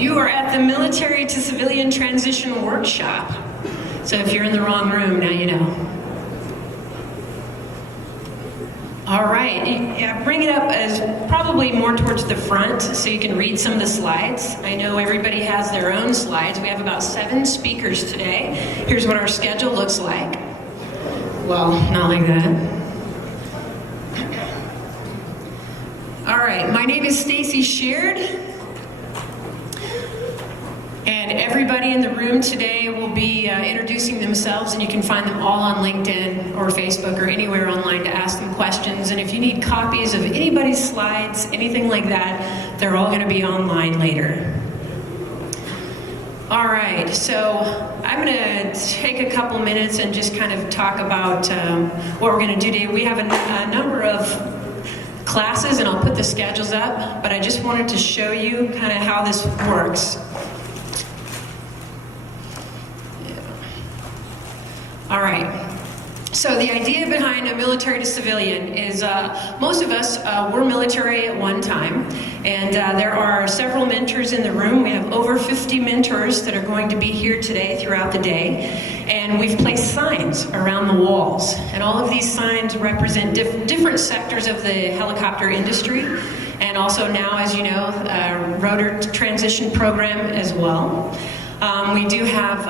You are at the Military to Civilian Transition Workshop. So if you're in the wrong room, now you know. All right, yeah, bring it up as probably more towards the front so you can read some of the slides. I know everybody has their own slides. We have about 7 speakers today. Here's what our schedule looks like. Well, not like that. All right, my name is Stacy Sheard, and everybody in the room today will be introducing themselves, and you can find them all on LinkedIn or Facebook or anywhere online to ask them questions. And if you need copies of anybody's slides, anything like that, they're all going to be online later. All right, so I'm going to take a couple minutes and just kind of talk about what we're going to do today. We have a number of classes, and I'll put the schedules up, but I just wanted to show you kind of how this works. All right. So the idea behind a military to civilian is most of us were military at one time, and there are several mentors in the room. We have over 50 mentors that are going to be here today throughout the day, and we've placed signs around the walls, and all of these signs represent different sectors of the helicopter industry, and also now, as you know, rotor transition program as well. We do have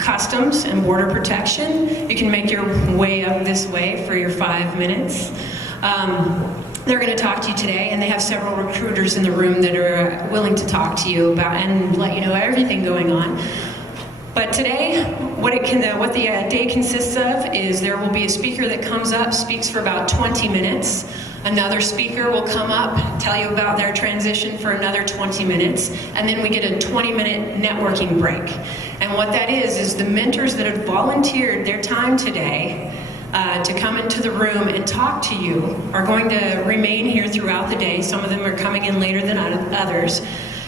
customs and border protection. You can make your way up this way for your 5 minutes. They're going to talk to you today, and they have several recruiters in the room that are willing to talk to you about and let you know everything going on. But today, what the day consists of is there will be a speaker that comes up, speaks for about 20 minutes. Another speaker will come up, tell you about their transition for another 20 minutes, and then we get a 20-minute networking break. And what that is the mentors that have volunteered their time today to come into the room and talk to you are going to remain here throughout the day. Some of them are coming in later than others.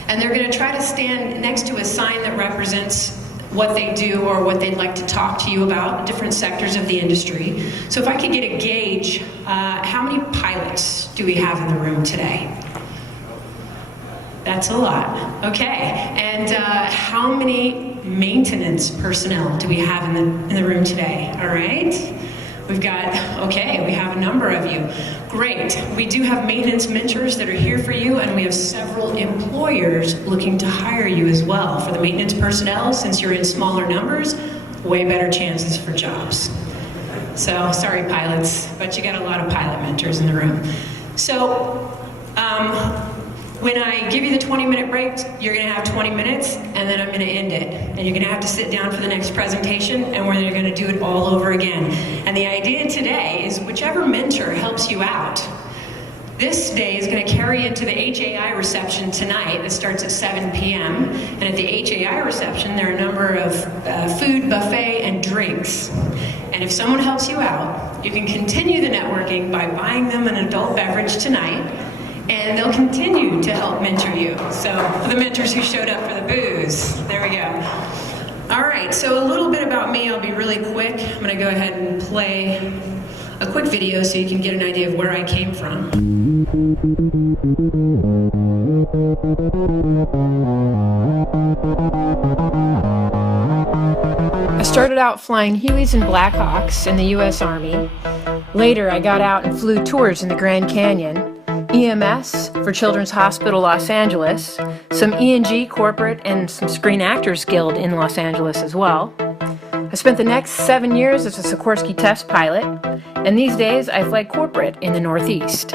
And they're going to try to stand next to a sign that represents what they do or what they'd like to talk to you about, different sectors of the industry. So if I could get a gauge, how many pilots do we have in the room today? That's a lot. Okay. And how many maintenance personnel do we have in the room today? All right. We've got, okay, we have a number of you. Great. We do have maintenance mentors that are here for you, and we have several employers looking to hire you as well. For the maintenance personnel, since you're in smaller numbers, way better chances for jobs. So, sorry pilots, but you got a lot of pilot mentors in the room. So, when I give you the 20-minute break, you're going to have 20 minutes, and then I'm going to end it. And you're going to have to sit down for the next presentation, and we're going to do it all over again. And the idea today is whichever mentor helps you out, this day is going to carry into the HAI reception tonight. It starts at 7 p.m. And at the HAI reception, there are a number of food, buffet, and drinks. And if someone helps you out, you can continue the networking by buying them an adult beverage tonight, and they'll continue to help mentor you. So for the mentors who showed up for the booze, there we go. All right, so a little bit about me. I'll be really quick. I'm going to go ahead and play a quick video so you can get an idea of where I came from. I started out flying Hueys and Blackhawks in the U.S. Army. Later, I got out and flew tours in the Grand Canyon, EMS for Children's Hospital Los Angeles, some E&G corporate, and some Screen Actors Guild in Los Angeles as well. I spent the next 7 years as a Sikorsky test pilot, and these days I fly corporate in the Northeast.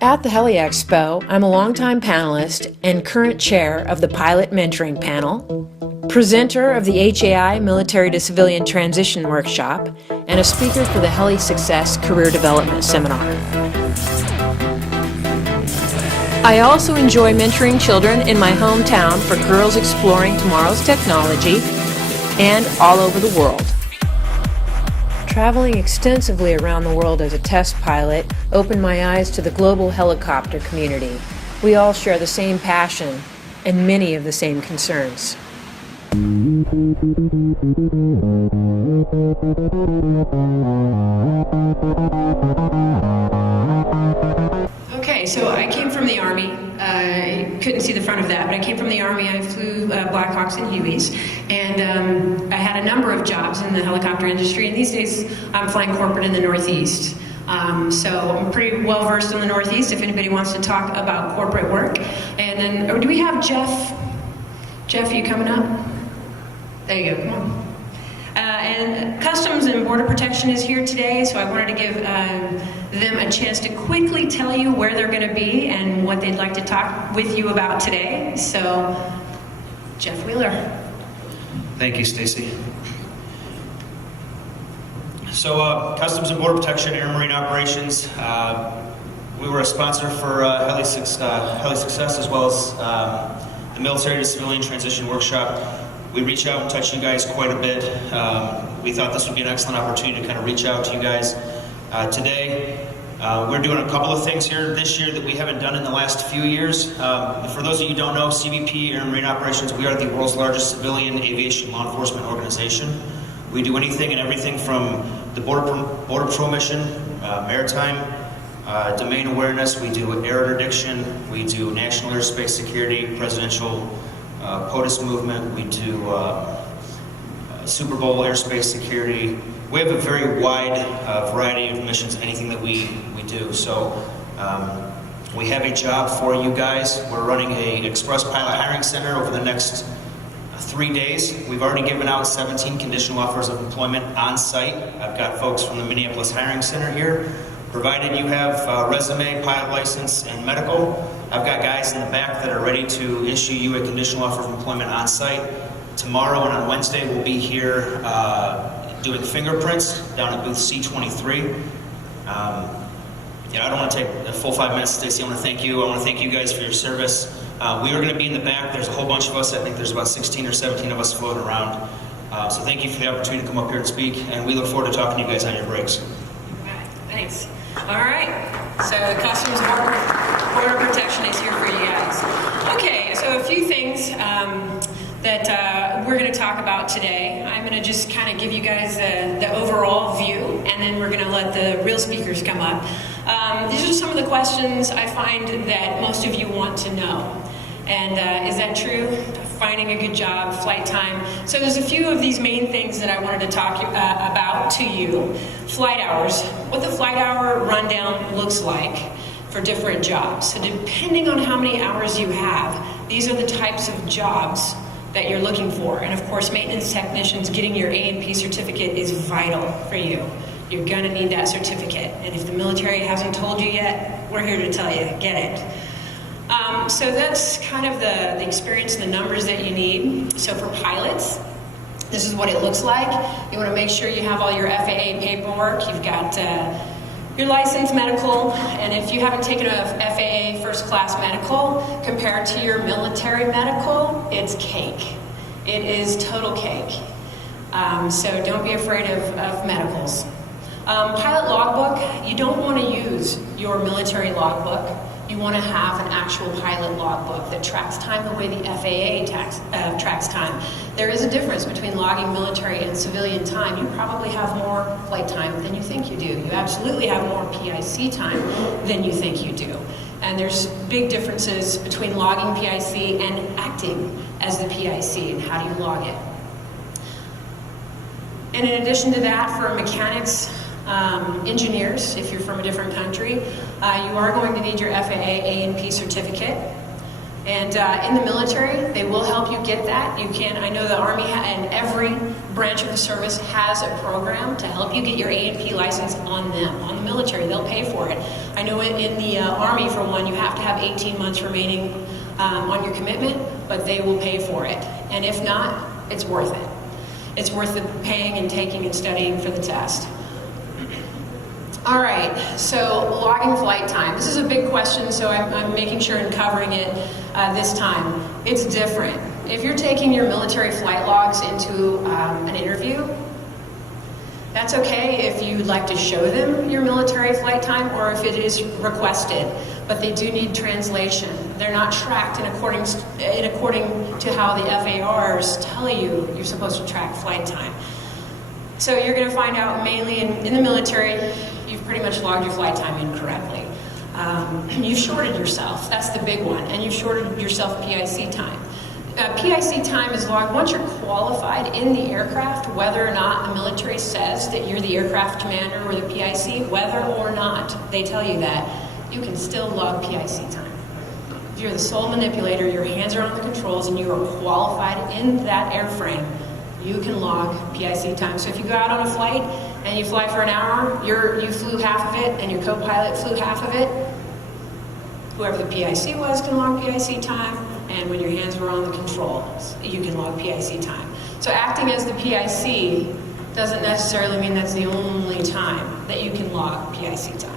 At the HELI-EXPO, I'm a longtime panelist and current chair of the Pilot Mentoring Panel, presenter of the HAI Military to Civilian Transition Workshop, and a speaker for the Heli Success Career Development Seminar. I also enjoy mentoring children in my hometown for girls exploring tomorrow's technology and all over the world. Traveling extensively around the world as a test pilot opened my eyes to the global helicopter community. We all share the same passion and many of the same concerns. Okay, so I came from the Army. I couldn't see the front of that, but I came from the Army. I flew Blackhawks and Hueys, and I had a number of jobs in the helicopter industry, and these days I'm flying corporate in the Northeast. So I'm pretty well versed in the Northeast if anybody wants to talk about corporate work. And then, do we have Jeff? Jeff, are you coming up? There you go, come on. And Customs and Border Protection is here today, so I wanted to give them a chance to quickly tell you where they're going to be and what they'd like to talk with you about today. So, Jeff Wheeler. Thank you, Stacy. So, Customs and Border Protection, Air and Marine Operations. We were a sponsor for Heli Success as well as the Military to Civilian Transition Workshop. We reach out and touch you guys quite a bit. We thought this would be an excellent opportunity to kind of reach out to you guys today. We're doing a couple of things here this year that we haven't done in the last few years. For those of you who don't know, CBP, Air and Marine Operations, we are the world's largest civilian aviation law enforcement organization. We do anything and everything from the Border Patrol mission, maritime, domain awareness, we do air interdiction, we do national airspace security, presidential POTUS movement, we do Super Bowl airspace security. We have a very wide variety of missions, anything that we do. So we have a job for you guys. We're running a Express Pilot Hiring Center over the next 3 days. We've already given out 17 conditional offers of employment on site. I've got folks from the Minneapolis Hiring Center here. Provided you have resume, pilot license, and medical, I've got guys in the back that are ready to issue you a conditional offer of employment on site. Tomorrow and on Wednesday, we'll be here doing fingerprints down at booth C23. I don't want to take a full 5 minutes, Stacy. I want to thank you. I want to thank you guys for your service. We are going to be in the back. There's a whole bunch of us. I think there's about 16 or 17 of us floating around. So thank you for the opportunity to come up here and speak, and we look forward to talking to you guys on your breaks. All right, thanks. All right, so Customs Border Protection is here for you guys. Okay, so a few things that we're going to talk about today. I'm going to just kind of give you guys the overall view, and then we're going to let the real speakers come up. These are some of the questions I find that most of you want to know. And is that true? Finding a good job, flight time. So there's a few of these main things that I wanted to talk about to you. Flight hours, what the flight hour rundown looks like for different jobs. So depending on how many hours you have, these are the types of jobs that you're looking for. And of course, maintenance technicians, getting your A&P certificate is vital for you. You're gonna need that certificate. And if the military hasn't told you yet, we're here to tell you, get it. So that's kind of the experience and the numbers that you need. So for pilots, this is what it looks like. You want to make sure you have all your FAA paperwork. You've got your license, medical, and if you haven't taken a FAA first class medical, compared to your military medical, it's cake. It is total cake. So don't be afraid of medicals. Pilot logbook, you don't want to use your military logbook. You want to have an actual pilot logbook that tracks time the way the FAA tracks time. There is a difference between logging military and civilian time. You probably have more flight time than you think you do. You absolutely have more PIC time than you think you do. And there's big differences between logging PIC and acting as the PIC and how do you log it. And in addition to that, for mechanics, engineers, if you're from a different country, you are going to need your FAA A&P certificate. And in the military, they will help you get that. You can, I know the Army and every branch of the service has a program to help you get your A&P license on them, on the military. They'll pay for it. I know in the Army, for one, you have to have 18 months remaining on your commitment, but they will pay for it. And if not, it's worth it. It's worth the paying and taking and studying for the test. All right, so logging flight time. This is a big question, so I'm making sure and covering it this time. It's different. If you're taking your military flight logs into an interview, that's okay if you'd like to show them your military flight time or if it is requested. but they do need translation. They're not tracked in according to how the FARs tell you you're supposed to track flight time. So you're going to find out mainly in the military, you've pretty much logged your flight time incorrectly. You've shorted yourself, that's the big one, and you've shorted yourself PIC time. PIC time is logged once you're qualified in the aircraft, whether or not the military says that you're the aircraft commander or the PIC, whether or not they tell you that, you can still log PIC time. If you're the sole manipulator, your hands are on the controls, and you are qualified in that airframe, you can log PIC time. So if you go out on a flight and you fly for an hour, you flew half of it and your co-pilot flew half of it, whoever the PIC was can log PIC time, and when your hands were on the controls, you can log PIC time. So acting as the PIC doesn't necessarily mean that's the only time that you can log PIC time.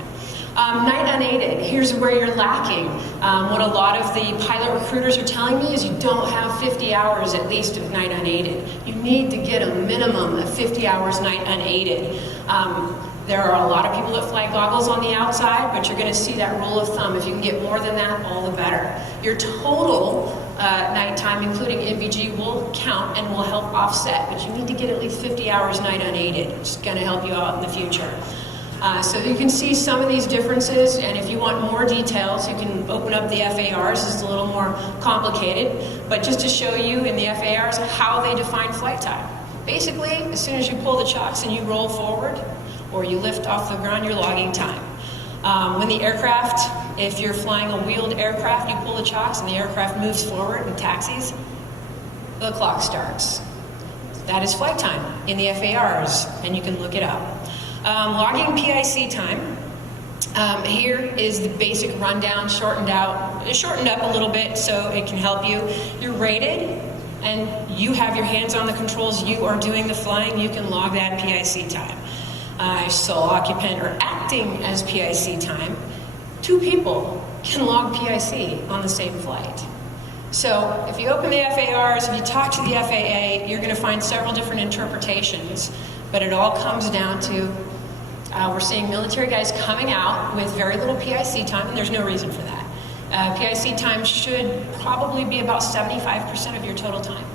Night unaided, here's where you're lacking. What a lot of the pilot recruiters are telling me is you don't have 50 hours at least of night unaided. You need to get a minimum of 50 hours night unaided. There are a lot of people that fly goggles on the outside, but you're going to see that rule of thumb. If you can get more than that, all the better. Your total nighttime, including NVG, will count and will help offset, but you need to get at least 50 hours night unaided. It's going to help you out in the future. So you can see some of these differences, and if you want more details, you can open up the FARs. It's a little more complicated, but just to show you in the FARs how they define flight time. Basically, as soon as you pull the chocks and you roll forward, or you lift off the ground, you're logging time. When the aircraft, if you're flying a wheeled aircraft, you pull the chocks and the aircraft moves forward and taxis, the clock starts. That is flight time in the FARs, and you can look it up. Logging PIC time. Here is the basic rundown, shortened up a little bit so it can help you. You're rated, and you have your hands on the controls. You are doing the flying. You can log that PIC time. Sole occupant or acting as PIC time. 2 people can log PIC on the same flight. So if you open the FARs, if you talk to the FAA, you're going to find several different interpretations, but it all comes down to we're seeing military guys coming out with very little PIC time, and there's no reason for that. PIC time should probably be about 75% of your total time.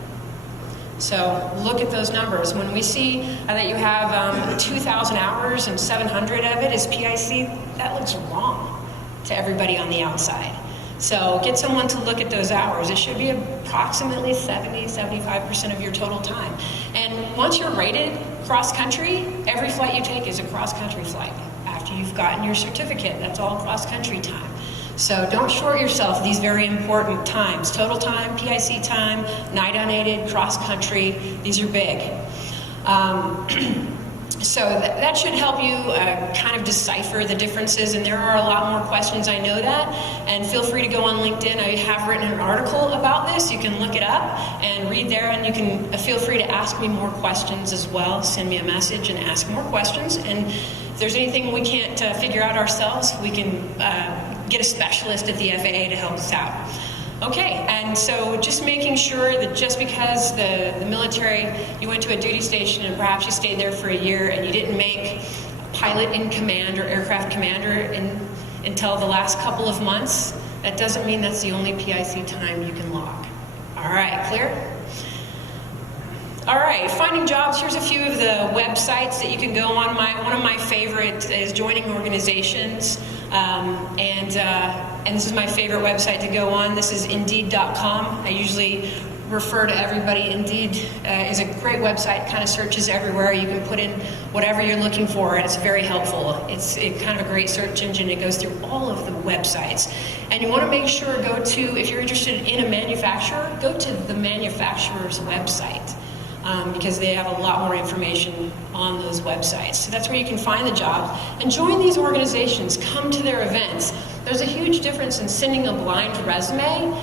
So look at those numbers. When we see that you have 2,000 hours and 700 of it is PIC, that looks wrong to everybody on the outside. So get someone to look at those hours. It should be approximately 70-75% of your total time. And once you're rated cross-country, every flight you take is a cross-country flight. After you've gotten your certificate, that's all cross-country time. So don't short yourself these very important times. Total time, PIC time, night unaided, cross-country, these are big. So that should help you kind of decipher the differences, and there are a lot more questions, I know that, and feel free to go on LinkedIn. I have written an article about this. You can look it up and read there, and you can feel free to ask me more questions as well. Send me a message and ask more questions, and if there's anything we can't figure out ourselves, we can get a specialist at the FAA to help us out. Okay, and so just making sure that just because the military, you went to a duty station and perhaps you stayed there for a year and you didn't make pilot in command or aircraft commander until the last couple of months, that doesn't mean that's the only PIC time you can log. All right, clear? All right, finding jobs. Here's a few of the websites that you can go on. One of my favorite is joining organizations, and this is my favorite website to go on. This is Indeed.com. I usually refer to everybody. Indeed is a great website. Kind of searches everywhere. You can put in whatever you're looking for, and it's very helpful. It's kind of a great search engine. It goes through all of the websites, and you want to make sure if you're interested in a manufacturer, go to the manufacturer's website. Because they have a lot more information on those websites. So that's where you can find the job. And join these organizations, come to their events. There's a huge difference in sending a blind resume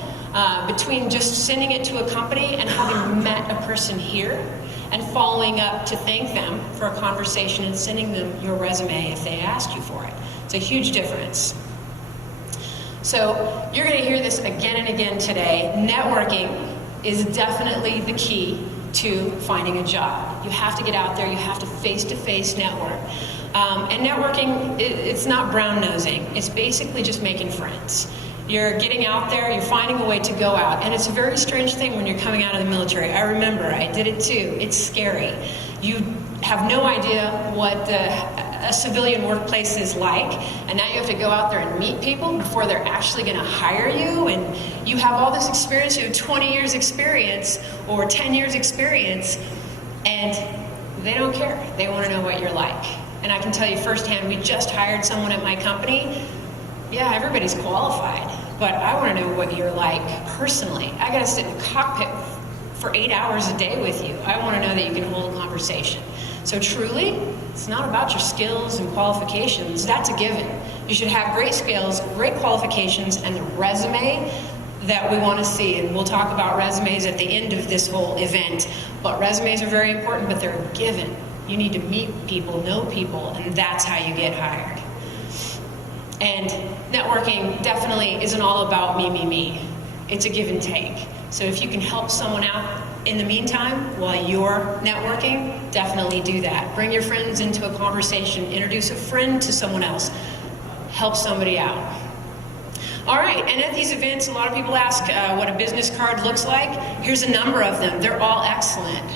between just sending it to a company and having met a person here and following up to thank them for a conversation and sending them your resume if they ask you for it. It's a huge difference. So you're going to hear this again and again today. Networking is definitely the key to finding a job. You have to get out there, you have to face-to-face network. And networking, it's not brown-nosing. It's basically just making friends. You're getting out there, you're finding a way to go out. And it's a very strange thing when you're coming out of the military. I remember, I did it too. It's scary. You have no idea what a civilian workplace is like, and now you have to go out there and meet people before they're actually going to hire you, and you have all this experience, you have 20 years experience or 10 years experience, and they don't care. They want to know what you're like. And I can tell you firsthand, we just hired someone at my company. Yeah, everybody's qualified, but I want to know what you're like personally. I got to sit in the cockpit for 8 hours a day with you. I want to know that you can hold a conversation. So truly, it's not about your skills and qualifications. That's a given. You should have great skills, great qualifications, and the resume that we want to see. And we'll talk about resumes at the end of this whole event. But resumes are very important, but they're a given. You need to meet people, know people, and that's how you get hired. And networking definitely isn't all about me, me, me. It's a give and take. So if you can help someone out in the meantime while you're networking, definitely do that. Bring your friends into a conversation, introduce a friend to someone else, help somebody out. All right, and at these events, a lot of people ask what a business card looks like. Here's a number of them. They're all excellent.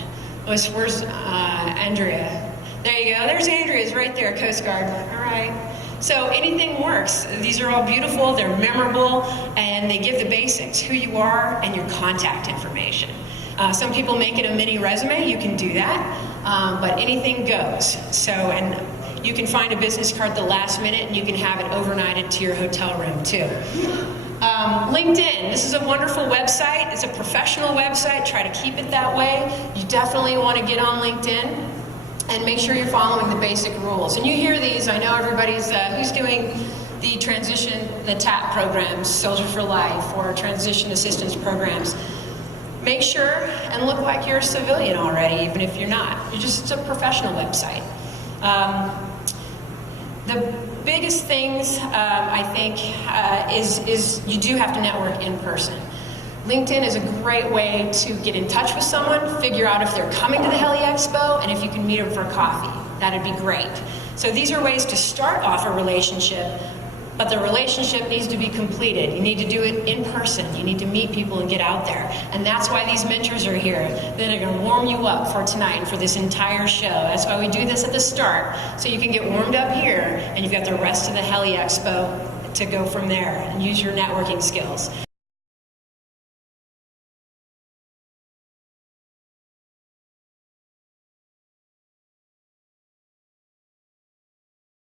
Where's Andrea? There you go. There's Andrea's right there, Coast Guard. All right. So anything works. These are all beautiful, they're memorable, and they give the basics, who you are and your contact information. Some people make it a mini resume, you can do that, but anything goes. So, and you can find a business card the last minute, and you can have it overnighted to your hotel room too. LinkedIn, this is a wonderful website. It's a professional website, try to keep it that way. You definitely want to get on LinkedIn. And make sure you're following the basic rules. And you hear these, I know everybody's, who's doing the transition, the TAP programs, Soldier for Life, or transition assistance programs. Make sure and look like you're a civilian already, even if you're not. It's a professional website. The biggest things, I think, is you do have to network in person. LinkedIn is a great way to get in touch with someone, figure out if they're coming to the Heli-Expo, and if you can meet them for coffee. That'd be great. So these are ways to start off a relationship, but the relationship needs to be completed. You need to do it in person. You need to meet people and get out there. And that's why these mentors are here. They're going to warm you up for tonight and for this entire show. That's why we do this at the start, so you can get warmed up here, and you've got the rest of the Heli-Expo to go from there and use your networking skills.